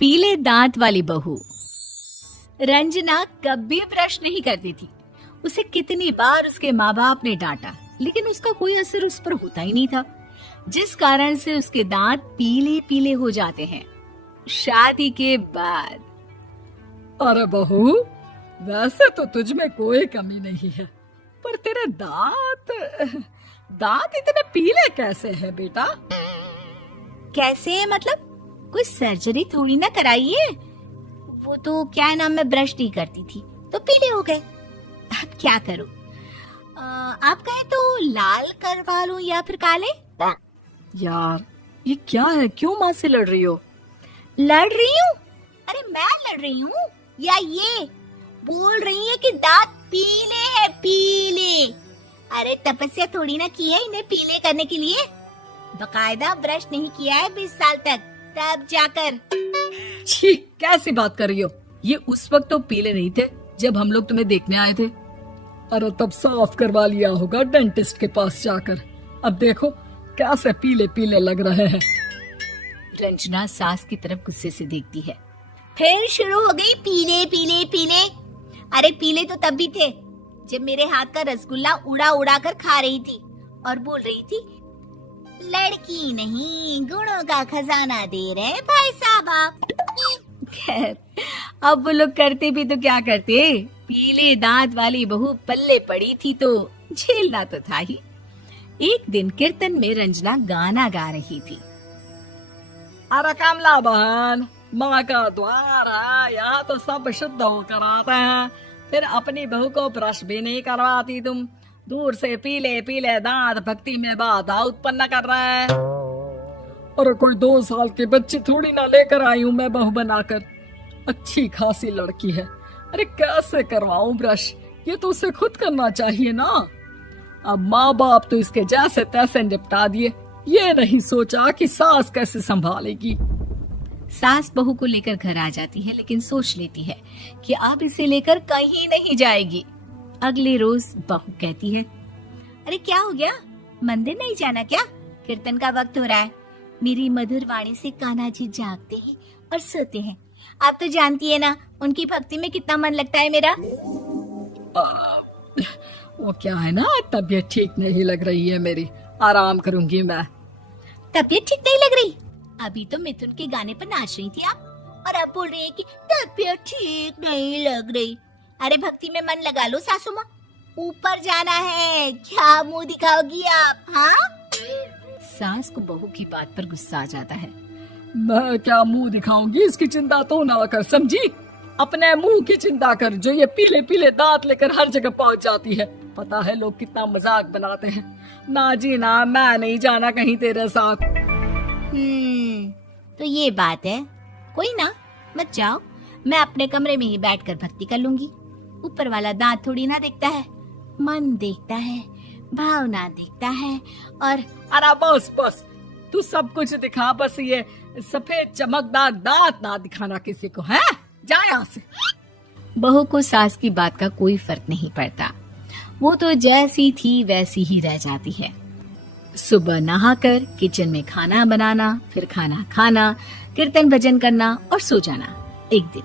पीले दांत वाली बहू। रंजना कभी ब्रश नहीं करती थी। उसे कितनी बार उसके माँ बाप ने डांटा, लेकिन उसका कोई असर उस पर होता ही नहीं था, जिस कारण से उसके दांत पीले पीले हो जाते हैं। शादी के बाद अरे बहू, वैसे तो तुझ में कोई कमी नहीं है, पर तेरे दांत इतने पीले कैसे हैं बेटा? कैसे मतलब? कोई सर्जरी थोड़ी ना कराइए। वो तो क्या नाम, मैं ब्रश नहीं करती थी तो पीले हो गए। अब क्या करूं? आप कहे तो लाल करवा लूं या फिर काले? यार ये क्या है, क्यों माँ से लड़ रही हो? लड़ रही हूँ? अरे मैं लड़ रही हूँ या ये बोल रही है कि दांत पीले हैं, पीले। अरे तपस्या थोड़ी ना की है इन्हें पीले करने के लिए। बकायदा ब्रश नहीं किया है 20 साल तक, तब जाकर। छी, कैसी बात कर रही हो? ये उस वक्त तो पीले नहीं थे जब हम लोग तुम्हें देखने आए थे। अरे तब साफ करवा लिया होगा डेंटिस्ट के पास जाकर। अब देखो कैसे पीले पीले लग रहे हैं। रंजना सास की तरफ गुस्से से देखती है। फिर शुरू हो गई पीले पीले पीले। अरे पीले तो तब भी थे जब मेरे हाथ का रसगुल्ला उड़ा उड़ा कर खा रही थी और बोल रही थी, लड़की नहीं गुणों का खजाना दे रहे भाई साहब आप। खैर, अब वो लोग करते भी तो क्या करते, पीले दांत वाली बहू पल्ले पड़ी थी तो झेलना तो था ही। एक दिन कीर्तन में रंजना गाना गा रही थी। अरे कमला बहन, माँ का द्वार है, यहाँ तो सब शुद्ध होकर आते हैं, फिर अपनी बहू को ब्रश भी नहीं करवाती तुम। दूर से पीले पीले दांत भक्ति में बाधा उत्पन्न कर रहे हैं। अरे कोई 2 साल के बच्चे थोड़ी ना लेकर आई हूँ मैं बहू बनाकर। अच्छी खासी लड़की है, अरे कैसे करवाऊं ब्रश? ये तो उसे खुद करना चाहिए ना। अब माँ बाप तो इसके जैसे तैसे निपटा दिए, ये नहीं सोचा कि सास कैसे संभालेगी। सास बहू को लेकर घर आ जाती है, लेकिन सोच लेती है कि अब इसे लेकर कहीं नहीं जाएगी। अगले रोज बहू कहती है, अरे क्या हो गया, मंदिर नहीं जाना क्या? कीर्तन का वक्त हो रहा है। मेरी मधुर वाणी से कान्हा जी जागते हैं और सोते हैं। आप तो जानती है ना उनकी भक्ति में कितना मन लगता है मेरा। वो क्या है ना, तबीयत ठीक नहीं लग रही है मेरी, आराम करूंगी मैं। तबीयत ठीक नहीं लग रही? अभी तो मिथुन के गाने पर नाच रही थी आप, और अब बोल रही है कि तबीयत ठीक नहीं लग रही। अरे भक्ति में मन लगा लो सासू माँ, ऊपर जाना है, क्या मुंह दिखाओगी आप? हाँ? सास को बहू की बात पर गुस्सा आ जाता है। मैं क्या मुंह दिखाऊंगी, इसकी चिंता तो ना कर, समझी? अपने मुंह की चिंता कर, जो ये पीले पीले दांत लेकर हर जगह पहुंच जाती है। पता है लोग कितना मजाक बनाते हैं। ना जी ना, मैं नहीं जाना कहीं तेरे साथ। तो ये बात है। कोई ना, मत जाओ, मैं अपने कमरे में ही बैठकर भक्ति कर लूंगी। ऊपर वाला दांत थोड़ी ना देखता है, मन देखता है, भावना देखता है। और अरे बस बस, तू सब कुछ दिखा, बस ये सफेद चमकदार दांत ना दिखाना किसी को, है? जा यहाँ से। बहू को सास की बात का कोई फर्क नहीं पड़ता, वो तो जैसी थी वैसी ही रह जाती है। सुबह नहाकर किचन में खाना बनाना, फिर खाना खाना, कीर्तन भजन करना और सो जाना। एक दिन,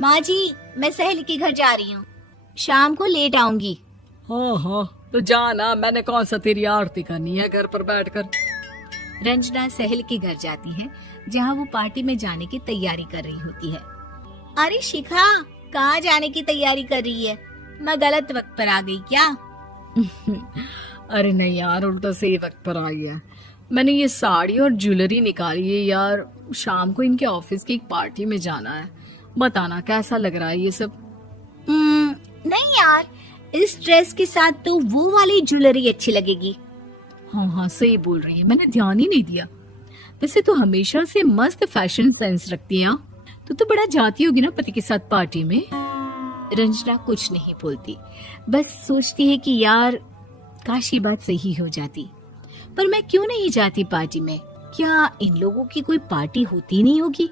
माँ जी मैं सहेली के घर जा रही हूँ, शाम को लेट आऊंगी। हाँ हाँ तो जाना, मैंने कौन सा तेरी आरती करनी है घर पर बैठकर। रंजना सहेली के घर जाती है, जहाँ वो पार्टी में जाने की तैयारी कर रही होती है। अरे शिखा, कहाँ जाने की तैयारी कर रही है? मैं गलत वक्त पर आ गई क्या? अरे नहीं यार, उल्टा सही वक्त पर आ गया। मैंने ये साड़ी और ज्वेलरी निकाली है यार, शाम को इनके ऑफिस की एक पार्टी में जाना है। बताना कैसा लग रहा है ये सब? नहीं यार, इस ड्रेस के साथ तो वो वाली ज्वेलरी अच्छी लगेगी। हाँ हाँ सही बोल रही है, मैंने ध्यान ही नहीं दिया। वैसे तो हमेशा से मस्त फैशन सेंस रखती है। तो बड़ा जाती होगी ना पति के साथ पार्टी में। रंजना कुछ नहीं बोलती, बस सोचती है कि यार काश ये बात सही हो जाती, पर मैं क्यों नहीं जाती पार्टी में? क्या इन लोगों की कोई पार्टी होती नहीं होगी?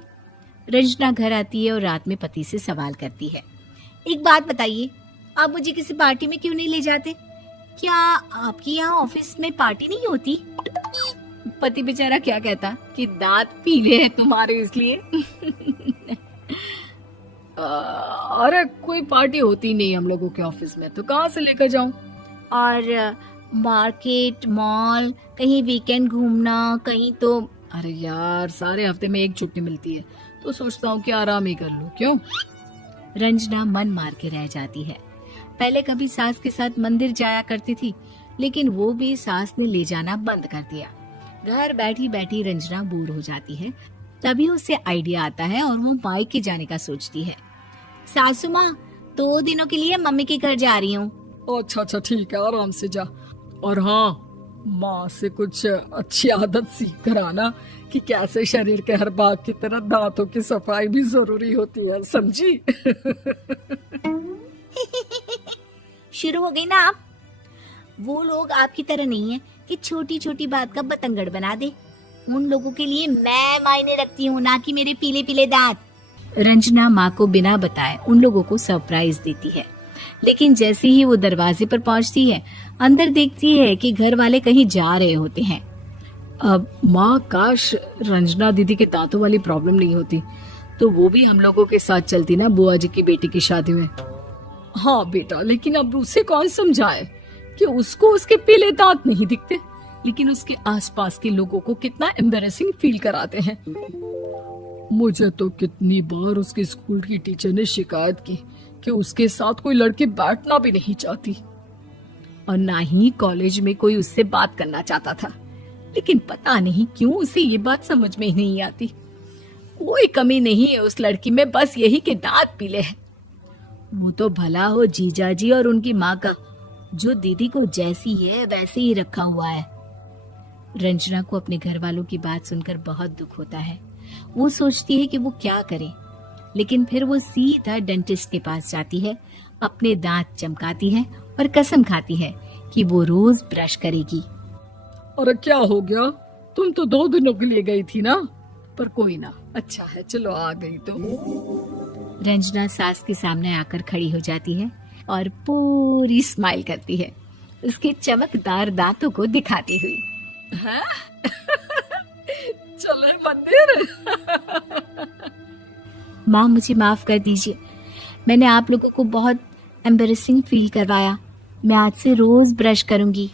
रंजना घर आती है और रात में पति से सवाल करती है, एक बात बताइए, आप मुझे किसी पार्टी में क्यों नहीं ले जाते? क्या आपकी यहाँ ऑफिस में पार्टी नहीं होती? पति बेचारा क्या कहता कि दांत पीले हैं तुम्हारे इसलिए। अरे कोई पार्टी होती नहीं हम लोगों के ऑफिस में, तो कहाँ से लेकर जाऊं? और मार्केट, मॉल, कहीं वीकेंड घूमना, कहीं तो। अरे यार, सारे हफ्ते में एक छुट्टी मिलती है, तो सोचता हूँ कि आराम ही कर लूं। क्यों? रंजना मन मार के रह जाती है। पहले कभी सास के साथ मंदिर जाया करती थी, लेकिन वो भी सास ने ले जाना बंद कर दिया। घर बैठी बैठी रंजना बोर हो जाती है। तभी उसे आइडिया आता है और वो मायके जाने का सोचती है। सासू माँ, 2 दिनों के लिए मम्मी के घर जा रही हूँ। अच्छा अच्छा ठीक है, आराम से जा। और हाँ, माँ से कुछ अच्छी आदत सीख कर आना कि कैसे शरीर के हर भाग की तरह दांतों की सफाई भी जरूरी होती है, समझी? शुरू हो गई ना आप। वो लोग आपकी तरह नहीं है कि छोटी छोटी बात का बतंगड़ बना दे। उन लोगों के लिए मैं मायने रखती हूँ, ना कि मेरे पीले पीले दांत। रंजना माँ को बिना बताए उन लोगों को सरप्राइज देती है, लेकिन जैसे ही वो दरवाजे पर पहुंचती है, अंदर देखती है कि घर वाले कहीं जा रहे होते हैं। अब माँ, काश रंजना दीदी के दांतों वाली प्रॉब्लम नहीं होती, तो वो भी हम लोगों के साथ चलती ना बुआ जी की बेटी की शादी में। हाँ बेटा, लेकिन अब उसे कौन समझाए कि उसको उसके पीले दांत नहीं दिखते, लेकिन उसके आसपास के लोगों को कितना एम्बैरेसिंग फील कराते हैं। मुझे तो कितनी बार उसके स्कूल की टीचर ने शिकायत की कि उसके साथ कोई लड़की बैठना भी नहीं चाहती, और ना ही कॉलेज में कोई उससे बात करना चाहता था। लेकिन पता नहीं क्यों उसे ये बात समझ में ही नहीं आती। कोई कमी नहीं है उस लड़की में, बस यही कि दांत पीले हैं। वो तो भला हो जीजा जी और उनकी माँ का, जो दीदी को जैसी है वैसे ही रखा हुआ है। रंजना को अपने घर वालों की बात सुनकर बहुत दुख होता है। वो सोचती है कि वो क्या करे, लेकिन फिर वो सीधा डेंटिस्ट के पास जाती है, अपने दांत चमकाती है और कसम खाती है कि वो रोज ब्रश करेगी। अरे क्या हो गया? तुम तो 2 दिनों के लिए गई थी ना, पर कोई ना, अच्छा है, चलो आ गई तो। रंजना सास के सामने आकर खड़ी हो जाती है और पूरी स्माइल करती है, उसके चमकदार दांतों को दिखाती हुई। हैं? चले मंदिर? माँ, मुझे माफ कर दीजिए, मैंने आप लोगों को बहुत एम्बैरेसिंग फील करवाया। मैं आज से रोज ब्रश करूंगी।